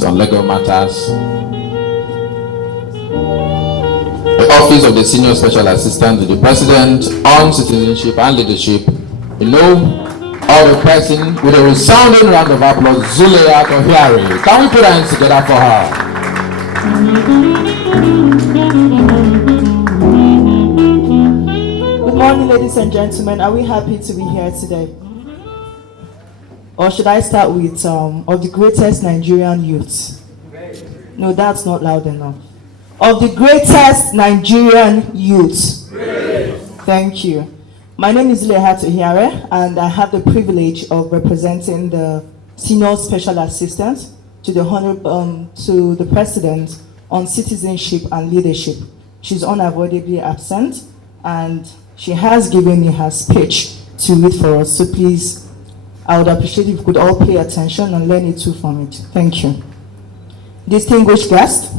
on legal matters, the Office of the Senior Special Assistant to the President on Citizenship and Leadership, of a person with a resounding round of applause, Zuleyat Ohiari. Can we put our hands together for her? Good morning, ladies and gentlemen. Are we happy to be here today? Or should I start with of the greatest Nigerian youths? No, that's not loud enough. Of the greatest Nigerian youths. Thank you. My name is Zuleyat Ohiari, and I have the privilege of representing the Senior Special Assistant to the President on Citizenship and Leadership. She's unavoidably absent, and she has given me her speech to read for us. So please, I would appreciate if you could all pay attention and learn it too from it. Thank you. Distinguished guests,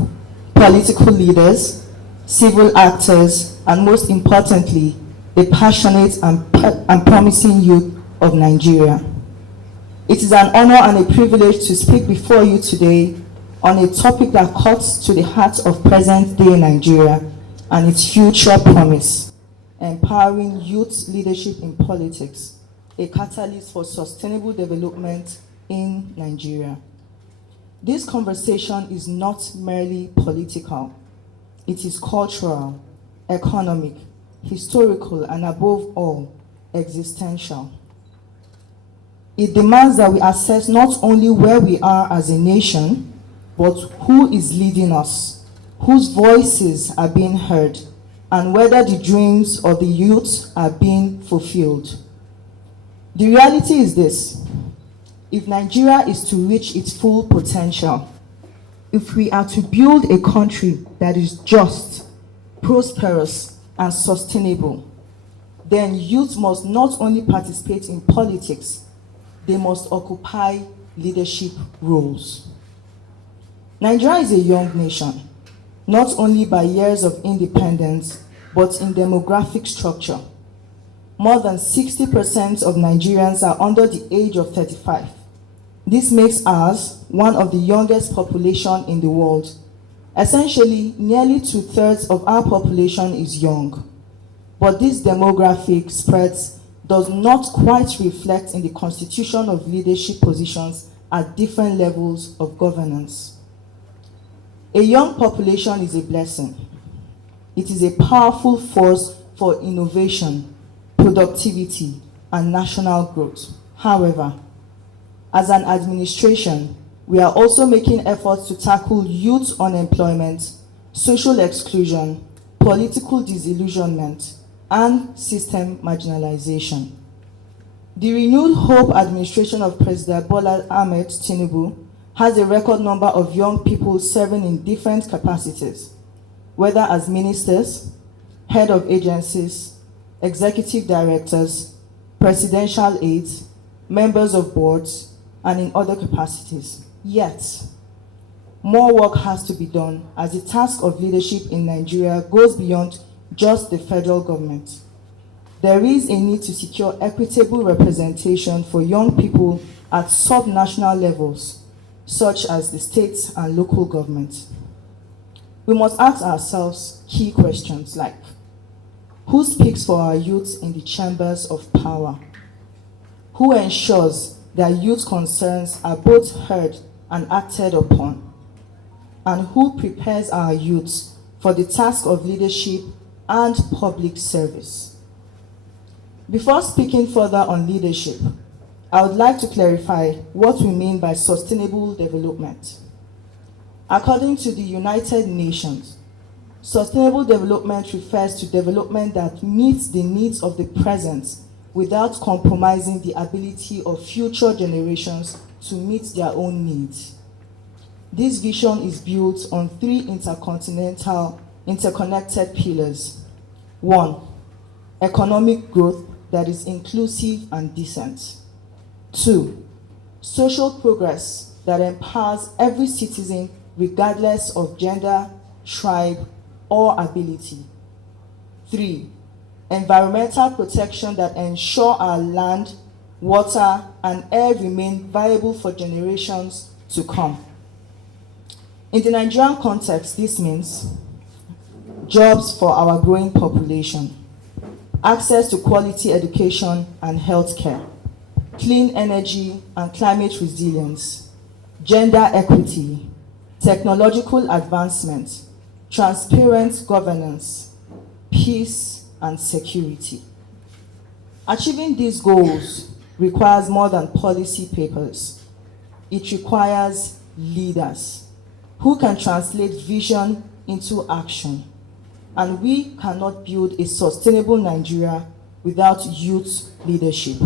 political leaders, civil actors, and most importantly, the passionate and promising youth of Nigeria. It is an honor and a privilege to speak before you today on a topic that cuts to the heart of present-day Nigeria and its future promise, empowering youth leadership in politics, a catalyst for sustainable development in Nigeria. This conversation is not merely political. It is cultural, economic, historical, and above all, existential. It demands that we assess not only where we are as a nation, but who is leading us, whose voices are being heard, and whether the dreams of the youth are being fulfilled. The reality is this: if Nigeria is to reach its full potential, if we are to build a country that is just, prosperous, and sustainable, then youth must not only participate in politics, they must occupy leadership roles. Nigeria is a young nation, not only by years of independence, but in demographic structure. More than 60% of Nigerians are under the age of 35. This makes us one of the youngest populations in the world. Essentially, nearly 2/3 of our population is young. But this demographic spread does not quite reflect in the constitution of leadership positions at different levels of governance. A young population is a blessing. It is a powerful force for innovation, productivity, and national growth. However, as an administration, we are also making efforts to tackle youth unemployment, social exclusion, political disillusionment, and system marginalization. The Renewed Hope administration of President Bola Ahmed Tinubu has a record number of young people serving in different capacities, whether as ministers, head of agencies, executive directors, presidential aides, members of boards, and in other capacities. Yet, more work has to be done as the task of leadership in Nigeria goes beyond just the federal government. There is a need to secure equitable representation for young people at sub-national levels, such as the state and local government. We must ask ourselves key questions like, who speaks for our youth in the chambers of power? Who ensures that youth concerns are both heard and acted upon? And who prepares our youth for the task of leadership and public service? Before speaking further on leadership, I would like to clarify what we mean by sustainable development. According to the United Nations, sustainable development refers to development that meets the needs of the present without compromising the ability of future generations to meet their own needs. This vision is built on three interconnected pillars. 1, economic growth that is inclusive and decent. 2, social progress that empowers every citizen regardless of gender, tribe, or ability. 3, environmental protection that ensure our land, water, and air remain viable for generations to come. In the Nigerian context, this means jobs for our growing population, access to quality education and healthcare, clean energy and climate resilience, gender equity, technological advancement, transparent governance, peace and security. Achieving these goals requires more than policy papers. It requires leaders who can translate vision into action. And we cannot build a sustainable Nigeria without youth leadership.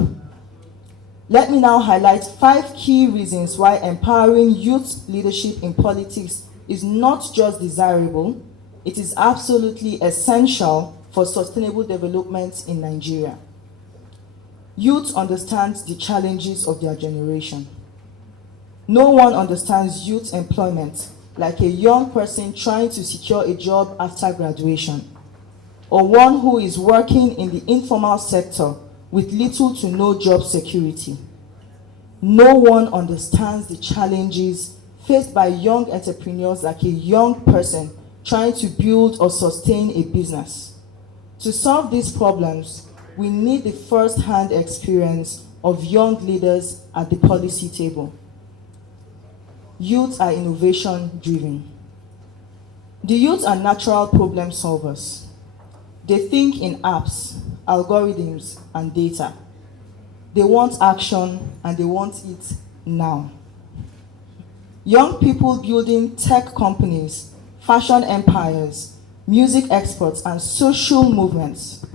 Let me now highlight 5 key reasons why empowering youth leadership in politics is not just desirable, it is absolutely essential for sustainable development in Nigeria. Youth understands the challenges of their generation. No one understands youth employment like a young person trying to secure a job after graduation, or one who is working in the informal sector with little to no job security. No one understands the challenges faced by young entrepreneurs like a young person trying to build or sustain a business. To solve these problems, we need the first-hand experience of young leaders at the policy table. Youth are innovation-driven. The youth are natural problem solvers. They think in apps, algorithms, and data. They want action, and they want it now. Young people building tech companies, fashion empires, music exports, and social movements.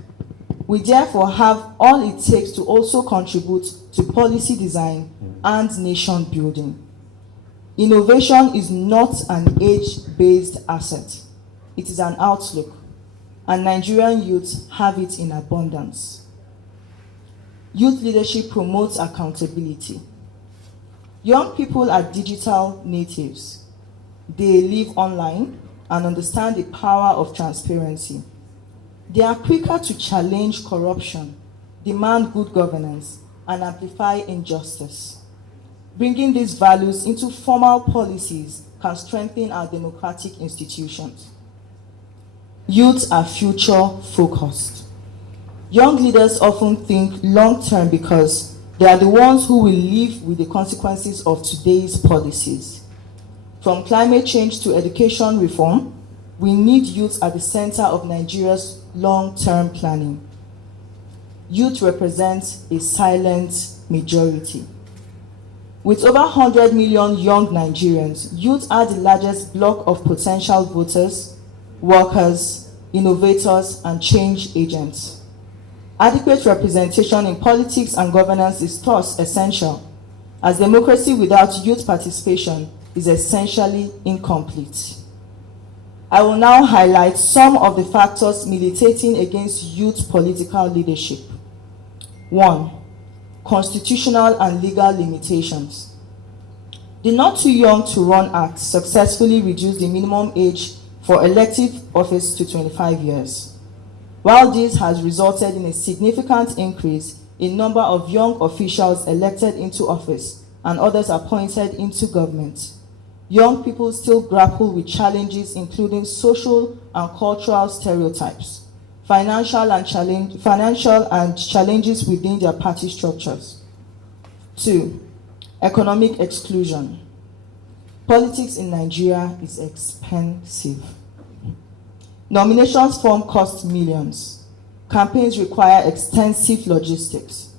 We therefore have all it takes to also contribute to policy design and nation building. Innovation is not an age-based asset. It is an outlook, and Nigerian youth have it in abundance. Youth leadership promotes accountability. Young people are digital natives. They live online and understand the power of transparency. They are quicker to challenge corruption, demand good governance, and amplify injustice. Bringing these values into formal policies can strengthen our democratic institutions. Youth are future-focused. Young leaders often think long-term because they are the ones who will live with the consequences of today's policies. From climate change to education reform, we need youth at the center of Nigeria's long-term planning. Youth represents a silent majority. With over 100 million young Nigerians, youth are the largest block of potential voters, workers, innovators, and change agents. Adequate representation in politics and governance is thus essential, as democracy without youth participation is essentially incomplete. I will now highlight some of the factors militating against youth political leadership. 1. Constitutional and legal limitations. The Not Too Young to Run Act successfully reduced the minimum age for elective office to 25 years. While this has resulted in a significant increase in number of young officials elected into office and others appointed into government, young people still grapple with challenges including social and cultural stereotypes, financial and challenges within their party structures. 2. Economic exclusion. Politics in Nigeria is expensive. Nominations form cost millions. Campaigns require extensive logistics.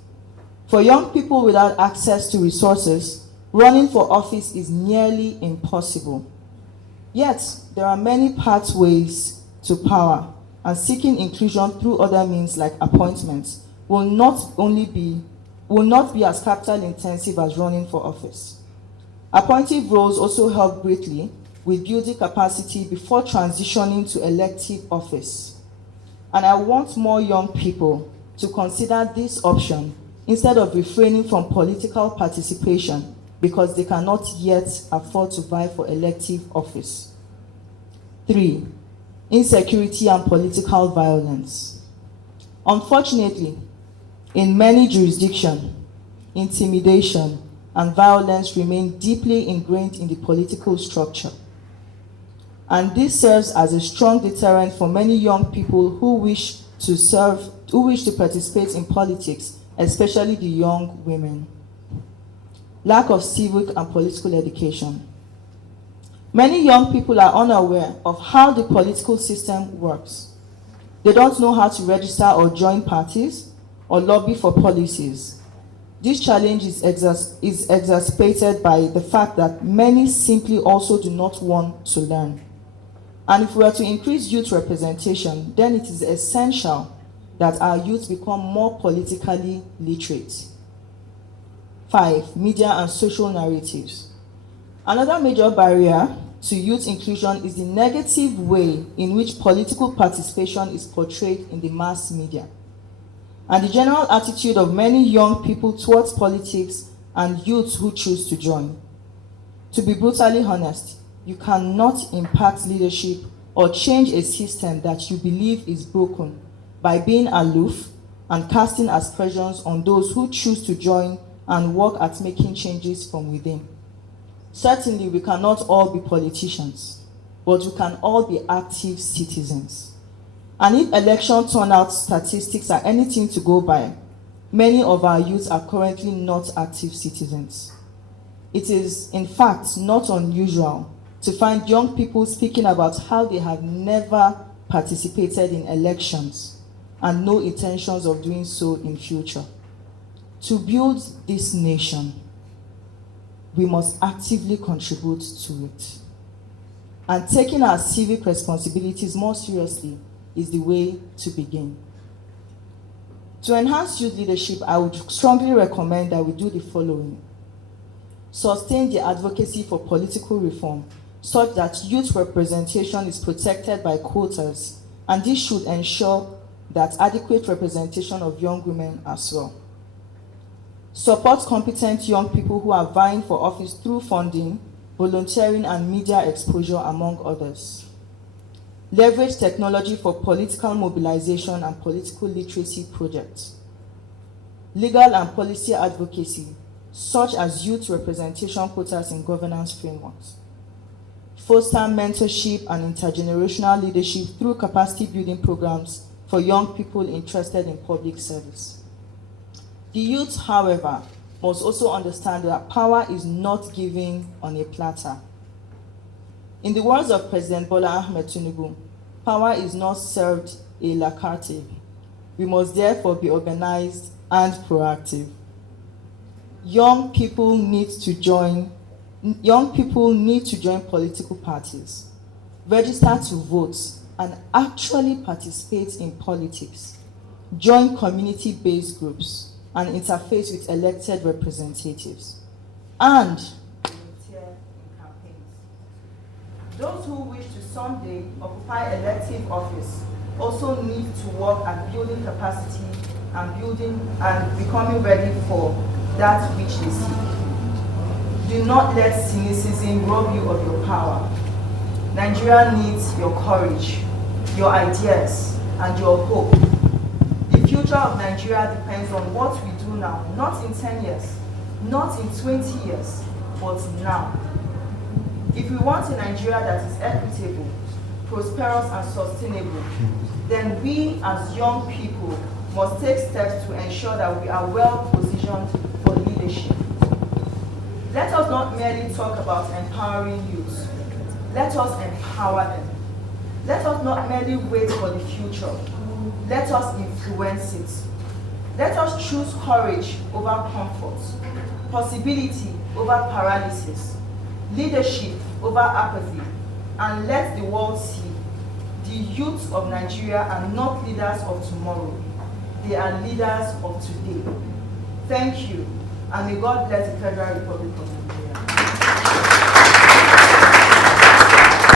For young people without access to resources, running for office is nearly impossible. Yet, there are many pathways to power, and seeking inclusion through other means like appointments will not be as capital intensive as running for office. Appointive roles also help greatly with building capacity before transitioning to elective office. And I want more young people to consider this option instead of refraining from political participation because they cannot yet afford to vie for elective office. 3. Insecurity and political violence. Unfortunately, in many jurisdictions, intimidation and violence remain deeply ingrained in the political structure. And this serves as a strong deterrent for many young people who wish to participate in politics, especially the young women. Lack of civic and political education. Many young people are unaware of how the political system works. They don't know how to register or join parties or lobby for policies. This challenge is exacerbated by the fact that many simply also do not want to learn. And if we are to increase youth representation, then it is essential that our youth become more politically literate. 5, media and social narratives. Another major barrier to youth inclusion is the negative way in which political participation is portrayed in the mass media, and the general attitude of many young people towards politics and youths who choose to join. To be brutally honest, you cannot impact leadership or change a system that you believe is broken by being aloof and casting aspersions on those who choose to join and work at making changes from within. Certainly, we cannot all be politicians, but we can all be active citizens. And if election turnout statistics are anything to go by, many of our youth are currently not active citizens. It is, in fact, not unusual to find young people speaking about how they have never participated in elections and no intentions of doing so in future. To build this nation, we must actively contribute to it. And taking our civic responsibilities more seriously is the way to begin. To enhance youth leadership, I would strongly recommend that we do the following. Sustain the advocacy for political reform such that youth representation is protected by quotas, and this should ensure that adequate representation of young women as well. Support competent young people who are vying for office through funding, volunteering, and media exposure, among others. Leverage technology for political mobilization and political literacy projects. Legal and policy advocacy, such as youth representation quotas in governance frameworks. Foster mentorship and intergenerational leadership through capacity building programs for young people interested in public service. The youth, however, must also understand that power is not given on a platter. In the words of President Bola Ahmed Tinubu, power is not served a la carte. We must therefore be organized and proactive. Young people need to join political parties, register to vote, and actually participate in politics, join community-based groups, and interface with elected representatives, and volunteer in campaigns. Those who wish to someday occupy elective office also need to work at building capacity and becoming ready for that which they seek. Do not let cynicism rob you of your power. Nigeria needs your courage, your ideas, and your hope. The future of Nigeria depends on what we do now, not in 10 years, not in 20 years, but now. If we want a Nigeria that is equitable, prosperous, and sustainable, then we as young people must take steps to ensure that we are well positioned for leadership. Let us not merely talk about empowering youth. Let us empower them. Let us not merely wait for the future. Let us influence it. Let us choose courage over comfort, possibility over paralysis, leadership over apathy, and let the world see the youth of Nigeria are not leaders of tomorrow. They are leaders of today. Thank you, and may God bless the Federal Republic of Nigeria.